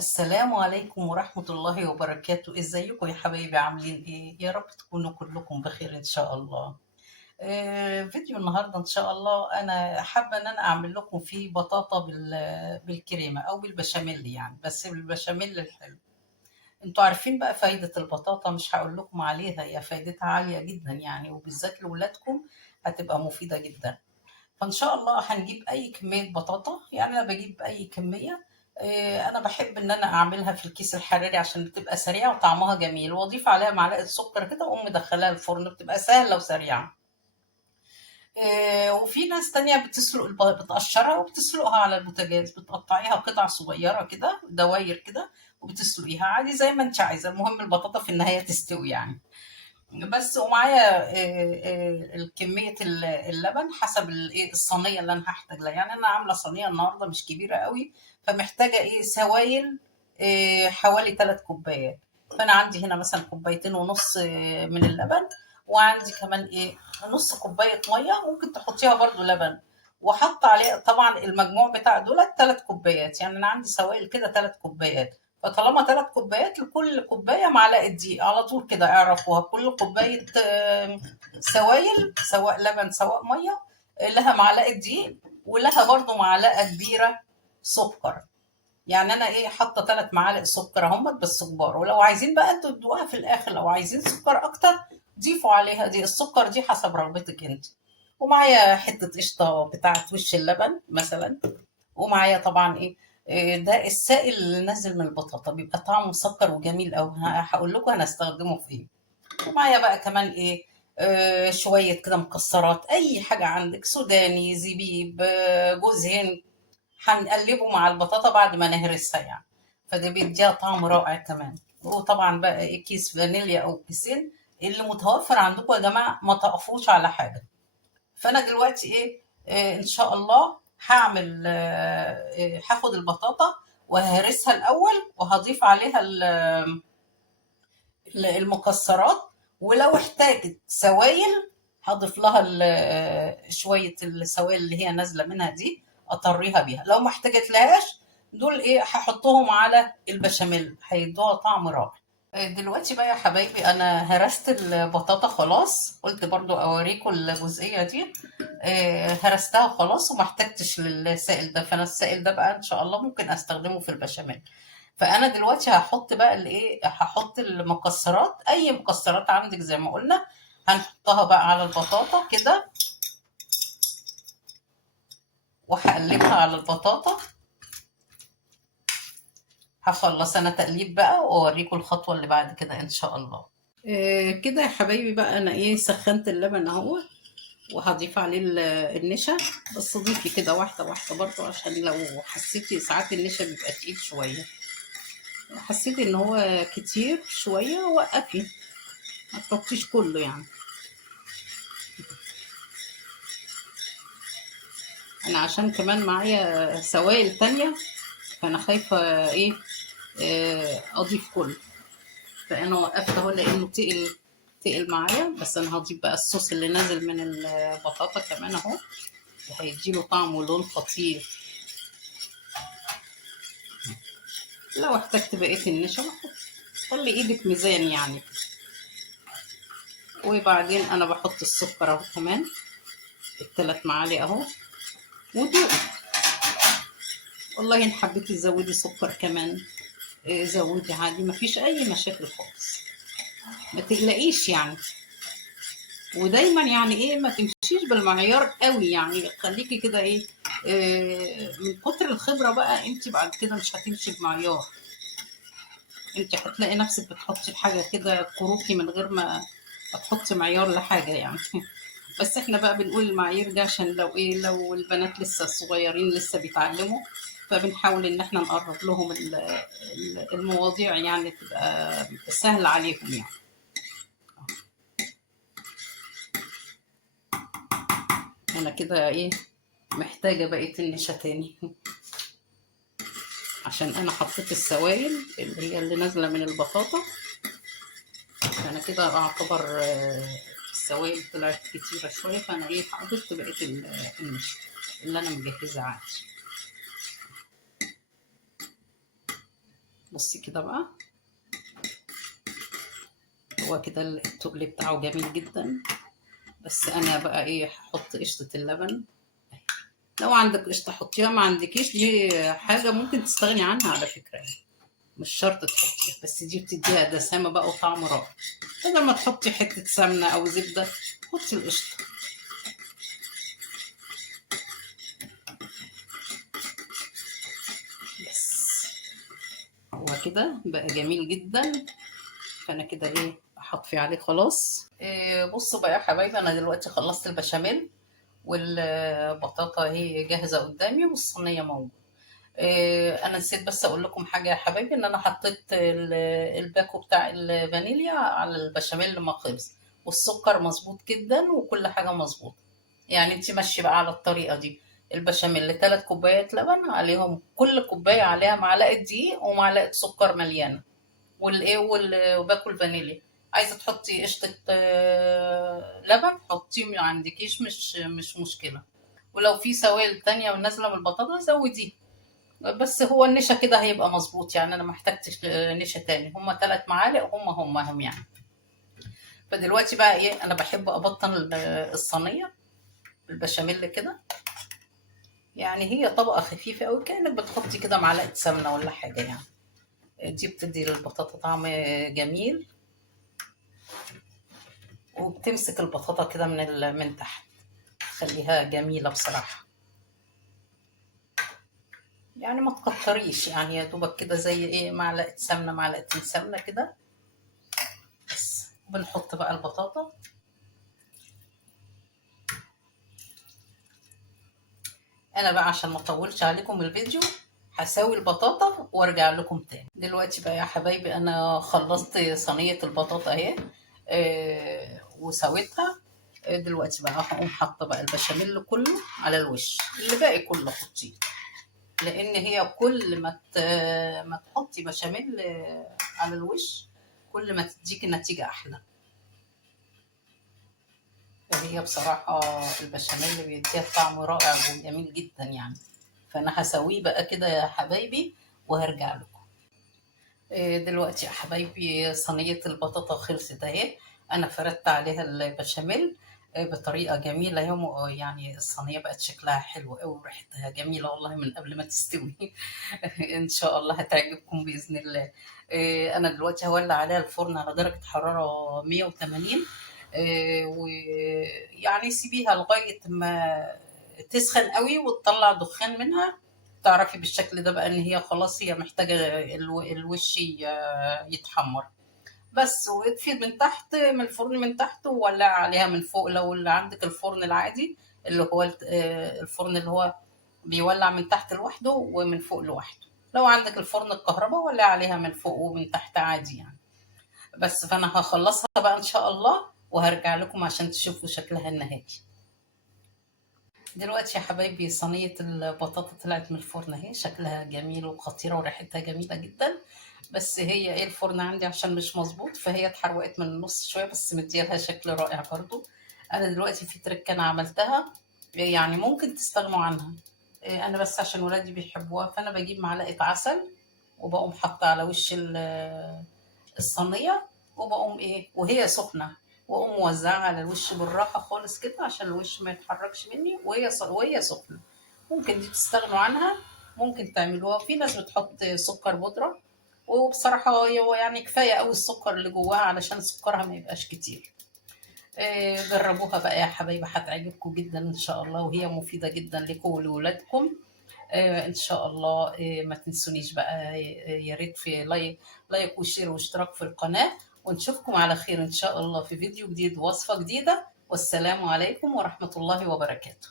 السلام عليكم ورحمة الله وبركاته. ازيكم يا حبايبي؟ عاملين ايه؟ يا رب تكونوا كلكم بخير ان شاء الله. فيديو النهاردة ان شاء الله انا حابة ان انا اعمل لكم فيه بطاطا بالكريمة او بالبشاميل، يعني بس بالبشاميل الحلو. انتوا عارفين بقى فايدة البطاطا، مش هقول لكم عليها، هي فايدتها عالية جدا يعني، وبالذات لولادكم هتبقى مفيدة جدا. فإن شاء الله هنجيب أي كمية بطاطا، يعني أنا باجيب أي كمية. أنا باحب إن أنا أعملها في الكيس الحراري عشان بتبقى سريعة وطعمها جميل، وأضيف عليها معلقة سكر كده وأقوم مدخلاها الفرن، بتبقى سهلة وسريعة. وفي ناس تانية بتسلق بتقشرها وبتسلقها على البوتاجاز، بتقطعيها قطع صغيرة كده دواير كده وبتسلقيها عادي زي ما انت عايزة، المهم البطاطا في النهاية تستوي يعني. بس ومعايا كمية اللبن حسب الايه الصينية اللي انا هحتاج لها، يعني انا عاملة صينية النهاردة مش كبيرة قوي، فمحتاجة ايه سوائل حوالي 3 كوبايات. فانا عندي هنا مثلا كوبايتين ونص من اللبن، وعندي كمان ايه نص كوباية مية، ممكن تحطيها برضو لبن، وحط عليه طبعا المجموع بتاع دول 3 كوبايات، يعني انا عندي سوائل كده 3 كوبايات. فطالما 3 كوبايات لكل كوباية معلقة دقيق على طول كده، اعرفوها كل كوباية سوائل سواء لبن سواء مية لها معلقة دقيق، ولها برضو معلقة كبيرة سكر. يعني انا ايه حاطه 3 معالق سكر اهم بس كبار، ولو عايزين بقى انتوا تدوقها في الاخر، لو عايزين سكر اكتر ضيفوا عليها دي السكر دي حسب رغبتك انت. ومعايا حته قشطه بتاعت وش اللبن مثلا. ومعايا طبعا ايه ده السائل اللي نازل من البطاطا بيبقى طعمه مسكر وجميل قوي، هقول لكم هنستخدمه في ايه. ومعايا بقى كمان ايه شويه كده مكسرات، اي حاجه عندك، سوداني، زبيب، جوز هند، هنقلبه مع البطاطا بعد ما نهرسها يعني، فده بيديها طعم رائع كمان. وطبعا بقى ايه كيس فانيليا او كيسين، اللي متوفر عندكم يا جماعه ما تقفوش على حاجه. فانا دلوقتي ايه ان شاء الله هعمل هاخد البطاطا وههرسها الاول، وهضيف عليها المكسرات، ولو احتاجت سوائل هضيف لها شويه السوائل اللي هي نازله منها دي، اطريها بيها. لو ما احتاجت لهاش دول ايه هحطهم على البشاميل، هيدوها طعم رائع. دلوقتي بقى يا حبايبي انا هرست البطاطا خلاص، قلت برضو اوريكم الجزئيه دي. هرستها خلاص وما احتجتش للسائل ده، فانا السائل ده بقى ان شاء الله ممكن استخدمه في البشاميل. فانا دلوقتي هحط بقى الايه هحط المكسرات، اي مكسرات عندك زي ما قلنا هنحطها بقى على البطاطا كده، وهقلبها على البطاطا. هخلص انا تقليب بقى واوريكم الخطوه اللي بعد كده ان شاء الله. كده يا حبايبي بقى انا ايه سخنت اللبن اهو، وهضيف عليه النشا. بس ضيفي كده واحده واحده برضو، عشان لو حسيتي ساعات النشا بيبقى تقيل شويه، حسيتي ان هو كتير شويه وقفي، ما تحطيش كله يعني. انا عشان كمان معايا سوائل تانية، فانا خايفه ايه اضيف كله. فانا وقفت اهو لانه تقل معايا، بس انا هضيف بقى الصوص اللي نازل من البطاطا كمان اهو، هيديله طعم ولون خطير. لو احتجت بقيه النشا خلي ايدك ميزان يعني. وبعدين انا بحط السكر اهو كمان، ال3 معالق اهو، ودوق. والله ان حبيتي تزودي سكر كمان زودي عادي، مفيش اي مشاكل خالص، ما تقلقيش يعني. ودايما يعني ايه ما تمشيش بالمعيار قوي، يعني خليكي كده ايه من كتر الخبرة بقى انت بعد كده مش هتمشي بمعيار، انت هتلاقي نفسك بتحطي الحاجة كده كروكي من غير ما تحطي معيار لحاجة يعني. بس احنا بقى بنقول المعايير ده عشان لو ايه لو البنات لسه صغيرين لسه بيتعلموا، فبنحاول ان احنا نقرب لهم المواضيع يعني تبقى سهلة عليهم يعني. انا كده ايه محتاجة بقية النشا تاني. عشان انا حطيت السوائل اللي هي اللي نازلة من البطاطا، فانا كده اعتبر السوائل طلعت كتيرة شوية، فانا ايه حطيت بقية النشا اللي انا مجهزة عادي. بصي كده بقى، هو كده التقل بتاعه جميل جدا. بس انا بقى ايه، هحط قشطة اللبن. لو عندك قشطة حطيها، ما عندكيش دي حاجة ممكن تستغني عنها على فكرة يعني. مش شرط تحطيها، بس دي بتديها دسامة بقى وطعم رائع. بدل ما تحطي حتة سمنة أو زبدة، حطي القشطة بس. هو كده بقى جميل جدا. فأنا كده إيه، أحطفي عليه خلاص. إيه، بصوا بقى يا حبايبي، أنا دلوقتي خلصت البشاميل، والبطاطا اهي جاهزة قدامي، والصينية موجودة. انا نسيت بس اقول لكم حاجه يا حبايبي، ان انا حطيت الباكو بتاع الفانيليا على البشاميل لما خلص، والسكر مظبوط جدا وكل حاجه مظبوط. يعني انت ماشيه بقى على الطريقه دي. البشاميل 3 كوبايات لبن، عليهم كل كوبايه عليها معلقه دقيق ومعلقه سكر مليانه، والايه وباكل فانيليا. عايزه تحطي قشطه لبن حطيه، ما عندكيش مش مشكله. ولو في سوائل تانية نازله من البطاطا زوديه. بس هو النشا كده هيبقى مظبوط يعني، انا ما احتجتش نشا تاني، هما 3 معالق هم يعني. فدلوقتي بقى ايه، انا بحب ابطن الصينيه بالبشاميل كده. يعني هي طبقه خفيفه قوي، كانك بتحطي كده معلقه سمنه ولا حاجه يعني. دي بتدي للبطاطا طعم جميل، وبتمسك البطاطا كده من تحت، تخليها جميله بصراحه. يعني ما تكتريش يعني، يا دوبك كده زي ايه، معلقه سمنه معلقتين سمنه كده بس. بنحط بقى البطاطا. انا بقى عشان ما اطولش عليكم الفيديو، هسوي البطاطا وارجع لكم تاني. دلوقتي بقى يا حبايبي، انا خلصت صينية البطاطا اهي، وسويتها. دلوقتي بقى هقوم حاطه بقى البشاميل كله على الوش، اللي باقي كله حطيه. لان هي كل ما تحطي بشاميل على الوش، كل ما تديكي نتيجة احلى. فهي بصراحة البشاميل بيديها طعم رائع وجميل جدا يعني. فأنا هسويه بقى كده يا حبايبي، وهرجع لكم. دلوقتي يا حبايبي، صينية البطاطا خلصت اهي. أنا فردت عليها البشاميل بطريقة جميلة يوم، يعني الصينية بقت شكلها حلو أوي وريحتها جميلة والله من قبل ما تستوي. إن شاء الله هتعجبكم بإذن الله. أنا دلوقتي هولع عليها الفرن على درجة حرارة 180. ويعني سيبيها لغاية ما تسخن قوي وتطلع دخان منها. تعرفي بالشكل ده بقى ان هي خلاص، هي محتاجة الوش يتحمر بس. واطفي من تحت من الفرن من تحت، وولع عليها من فوق لو اللي عندك الفرن العادي، اللي هو الفرن اللي هو بيولع من تحت لوحده ومن فوق لوحده. لو عندك الفرن الكهرباء، ولع عليها من فوق ومن تحت عادي يعني. بس فانا هخلصها بقى ان شاء الله، وهرجع لكم عشان تشوفوا شكلها النهائي. دلوقتي يا حبايبي، صينية البطاطا طلعت من الفرن اهي، شكلها جميل وخطيرة وريحتها جميلة جدا. بس هي ايه، الفرن عندي عشان مش مظبوط، فهي اتحرقت من النص شوية، بس مديلها شكل رائع برضو. انا دلوقتي في تركة انا عملتها، يعني ممكن تستغنوا عنها. انا بس عشان ولادي بيحبوها، فانا بجيب معلقة عسل، وبقوم حاطة على وش الصينية، وبقوم ايه وهي سخنة، واقوم موزعها على الوش بالراحة خالص كده، عشان الوش ما يتحركش مني وهي سخنة. ممكن دي تستغنوا عنها، ممكن تعملوها. في ناس بتحط سكر بودرة، وبصراحة هو يعني كفاية قوي السكر اللي جواها علشان سكرها ما يبقاش كتير. جربوها بقى يا حبايبي، هتعجبكم جدا ان شاء الله، وهي مفيدة جدا لكم ولولادكم. ان شاء الله. ما تنسونيش بقى، يا ريت في لايك وشير واشتراك في القناة. ونشوفكم على خير ان شاء الله في فيديو جديد ووصفة جديدة. والسلام عليكم ورحمة الله وبركاته.